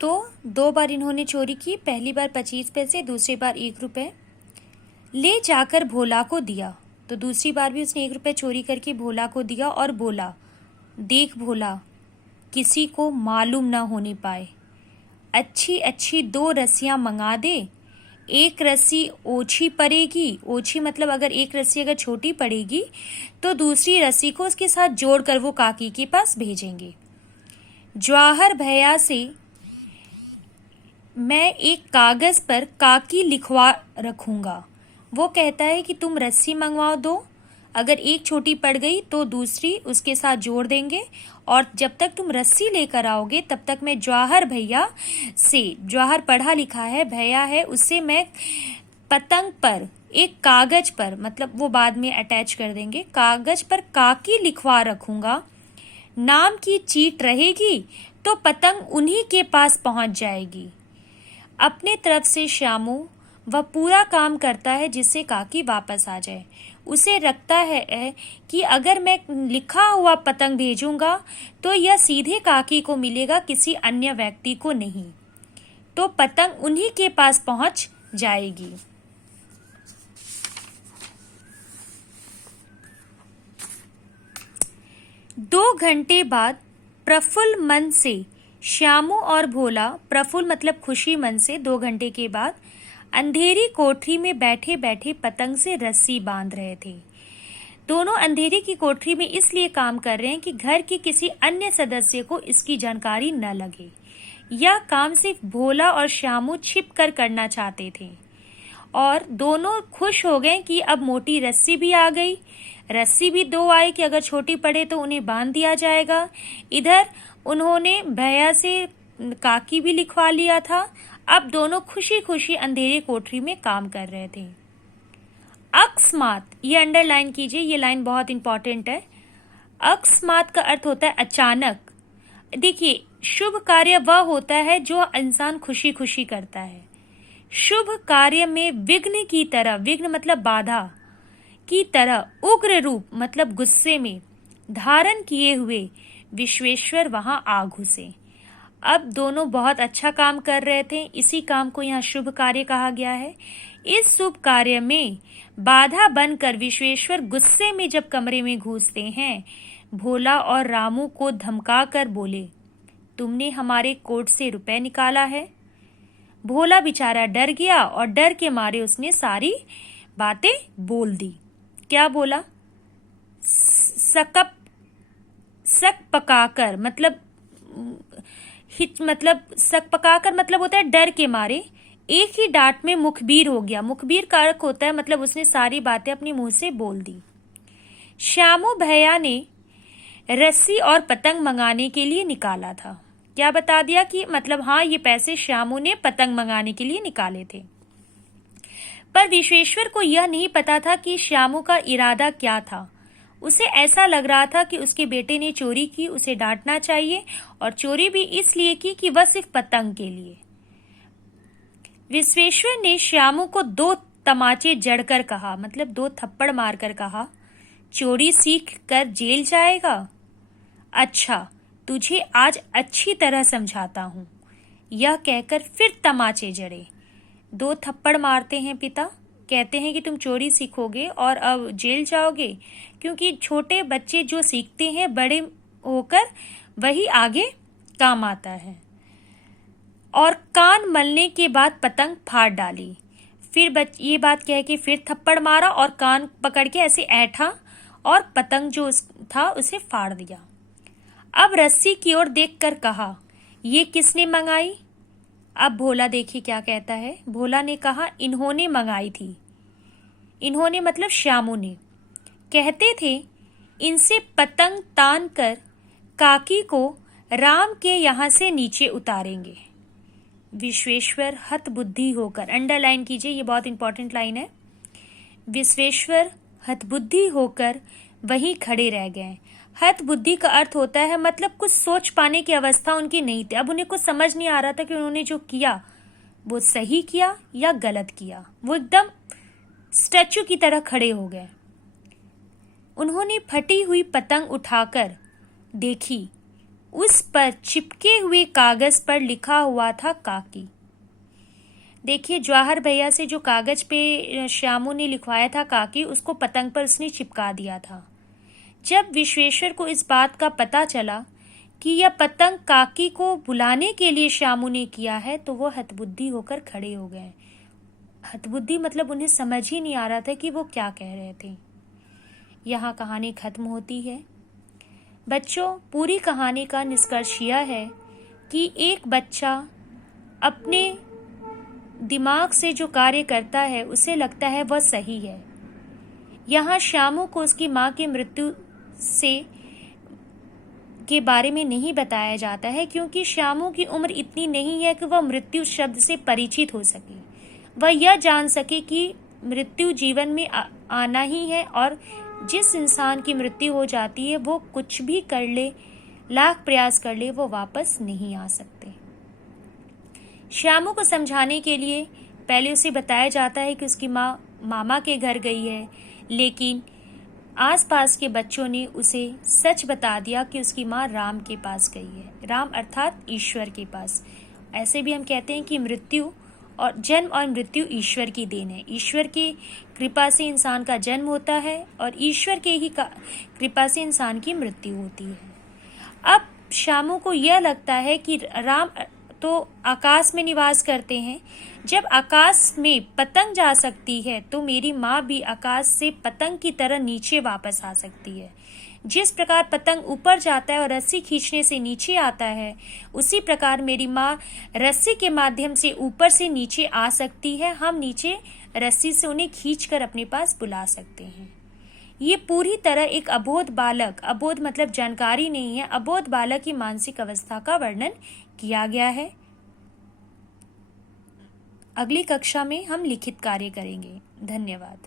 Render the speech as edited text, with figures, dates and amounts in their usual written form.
तो 2 बार इन्होंने चोरी की, पहली बार 25 पैसे, दूसरी बार 1 रुपये। ले जाकर भोला को दिया, तो दूसरी बार भी उसने 1 रुपये चोरी करके भोला को दिया और बोला, देख भोला, किसी को मालूम ना होने पाए, अच्छी अच्छी 2 रस्सियां मंगा दे, 1 रस्सी ओछी पड़ेगी, ओछी मतलब अगर 1 रस्सी अगर छोटी पड़ेगी तो दूसरी रस्सी को उसके साथ जोड़कर वो काकी के पास भेजेंगे। जवाहर भैया से मैं एक कागज पर काकी लिखवा रखूंगा। वो कहता है कि तुम रस्सी मंगवा दो, अगर 1 छोटी पड़ गई तो दूसरी उसके साथ जोड़ देंगे, और जब तक तुम रस्सी लेकर आओगे तब तक मैं जवाहर भैया से, जवाहर पढ़ा लिखा है, भैया है, उससे मैं पतंग पर एक कागज पर, मतलब वो बाद में अटैच कर देंगे, कागज पर काकी लिखवा रखूंगा। नाम की चीट रहेगी तो पतंग उन्हीं के पास पहुंच जाएगी। अपने तरफ से श्यामू वह पूरा काम करता है जिससे काकी वापस आ जाए। उसे लगता है कि अगर मैं लिखा हुआ पतंग भेजूंगा तो यह सीधे काकी को मिलेगा, किसी अन्य व्यक्ति को नहीं, तो पतंग उन्हीं के पास पहुंच जाएगी। दो घंटे बाद प्रफुल्ल मन से श्यामू और भोला, प्रफुल्ल मतलब खुशी मन से, 2 घंटे के बाद अंधेरी कोठरी में बैठे बैठे पतंग से रस्सी बांध रहे थे। दोनों अंधेरी की कोठरी में इसलिए काम कर रहे हैं कि घर के किसी अन्य सदस्य को इसकी जानकारी न लगे। यह काम सिर्फ भोला और श्यामू छिप कर करना चाहते थे, और दोनों खुश हो गए कि अब मोटी रस्सी भी आ गई। रस्सी भी 2 आई कि अगर छोटी पड़े तो उन्हें बांध दिया जाएगा। इधर उन्होंने भैया से काकी भी लिखवा लिया था। अब दोनों खुशी खुशी अंधेरे कोठरी में काम कर रहे थे। अकस्मात, ये अंडरलाइन कीजिए, ये लाइन बहुत इंपॉर्टेंट है। अकस्मात का अर्थ होता है अचानक। देखिए, शुभ कार्य वह होता है जो इंसान खुशी खुशी करता है। शुभ कार्य में विघ्न की तरह, विघ्न मतलब बाधा की तरह, उग्र रूप मतलब गुस्से में धारण किए हुए विश्वेश्वर वहां आ घुसे। अब दोनों बहुत अच्छा काम कर रहे थे, इसी काम को यहाँ शुभ कार्य कहा गया है। इस शुभ कार्य में बाधा बनकर विश्वेश्वर गुस्से में जब कमरे में घुसते हैं, भोला और रामू को धमका कर बोले, तुमने हमारे कोट से रुपए निकाला है। भोला बेचारा डर गया और डर के मारे उसने सारी बातें बोल दी। क्या बोला? सक पकाकर मतलब सक पकाकर मतलब होता है डर के मारे, एक ही डांट में मुखबिर हो गया। मुखबिर का अर्थ होता है मतलब उसने सारी बातें अपने मुंह से बोल दी। श्यामू भैया ने रस्सी और पतंग मंगाने के लिए निकाला था। क्या बता दिया कि मतलब हाँ, ये पैसे श्यामू ने पतंग मंगाने के लिए निकाले थे। पर विश्वेश्वर को यह नहीं पता था कि श्यामू का इरादा क्या था। उसे ऐसा लग रहा था कि उसके बेटे ने चोरी की, उसे डांटना चाहिए, और चोरी भी इसलिए की कि वह सिर्फ पतंग के लिए। विश्वेश्वर ने श्यामू को 2 तमाचे जड़कर कहा, मतलब 2 थप्पड़ मारकर कहा, चोरी सीख कर जेल जाएगा। अच्छा, तुझे आज अच्छी तरह समझाता हूं। यह कहकर फिर तमाचे जड़े। 2 थप्पड़ मारते हैं पिता, कहते हैं कि तुम चोरी सीखोगे और अब जेल जाओगे, क्योंकि छोटे बच्चे जो सीखते हैं बड़े होकर वही आगे काम आता है। और कान मलने के बाद पतंग फाड़ डाली। फिर ये बात कह के फिर थप्पड़ मारा और कान पकड़ के ऐसे ऐठा और पतंग जो था उसे फाड़ दिया। अब रस्सी की ओर देखकर कहा, ये किसने मंगाई? अब भोला देखिए क्या कहता है। भोला ने कहा, इन्होंने मंगाई थी। इन्होंने मतलब श्यामू ने। कहते थे इनसे पतंग तान कर काकी को राम के यहां से नीचे उतारेंगे। विश्वेश्वर हतबुद्धि होकर, अंडरलाइन कीजिए, ये बहुत इंपॉर्टेंट लाइन है। विश्वेश्वर हतबुद्धि होकर वहीं खड़े रह गए। हतबुद्धि का अर्थ होता है मतलब कुछ सोच पाने की अवस्था उनकी नहीं थी। अब उन्हें कुछ समझ नहीं आ रहा था कि उन्होंने जो किया वो सही किया या गलत किया। वो एकदम स्टैचू की तरह खड़े हो गए। उन्होंने फटी हुई पतंग उठाकर देखी उस पर चिपके हुए कागज पर लिखा हुआ था काकी। देखिए, जवाहर भैया से जो कागज पे श्यामू ने लिखवाया था काकी, उसको पतंग पर उसने चिपका दिया था। जब विश्वेश्वर को इस बात का पता चला कि यह पतंग काकी को बुलाने के लिए श्यामू ने किया है, तो वो हतबुद्धि होकर खड़े हो गए। हतबुद्धि मतलब उन्हें समझ ही नहीं आ रहा था कि वो क्या कह रहे थे। यहाँ कहानी खत्म होती है। बच्चों, पूरी कहानी का निष्कर्ष यह है कि एक बच्चा अपने दिमाग से जो कार्य करता है उसे लगता है वह सही है। यहाँ श्यामू को उसकी माँ की मृत्यु के बारे में नहीं बताया जाता है, क्योंकि श्यामू की उम्र इतनी नहीं है कि वह मृत्यु शब्द से परिचित हो सके। वह यह जान सके कि मृत्यु जीवन में आना ही है, और जिस इंसान की मृत्यु हो जाती है वो कुछ भी कर ले, लाख प्रयास कर ले, वो वापस नहीं आ सकते। श्यामू को समझाने के लिए पहले उसे बताया जाता है कि उसकी माँ मामा के घर गई है, लेकिन आसपास के बच्चों ने उसे सच बता दिया कि उसकी माँ राम के पास गई है। राम अर्थात ईश्वर के पास। ऐसे भी हम कहते हैं कि मृत्यु और जन्म और मृत्यु ईश्वर की देन है। ईश्वर की कृपा से इंसान का जन्म होता है और ईश्वर के ही कृपा से इंसान की मृत्यु होती है। अब श्यामू को यह लगता है कि राम तो आकाश में निवास करते हैं। जब आकाश में पतंग जा सकती है तो मेरी माँ भी आकाश से पतंग की तरह नीचे वापस आ सकती है। जिस प्रकार पतंग ऊपर जाता है और रस्सी खींचने से नीचे आता है, उसी प्रकार मेरी माँ रस्सी के माध्यम से ऊपर से नीचे आ सकती है। हम नीचे रस्सी से उन्हें खींचकर अपने पास बुला सकते हैं। ये पूरी तरह एक अबोध बालक, अबोध मतलब जानकारी नहीं है, अबोध बालक की मानसिक अवस्था का वर्णन किया गया है। अगली कक्षा में हम लिखित कार्य करेंगे। धन्यवाद।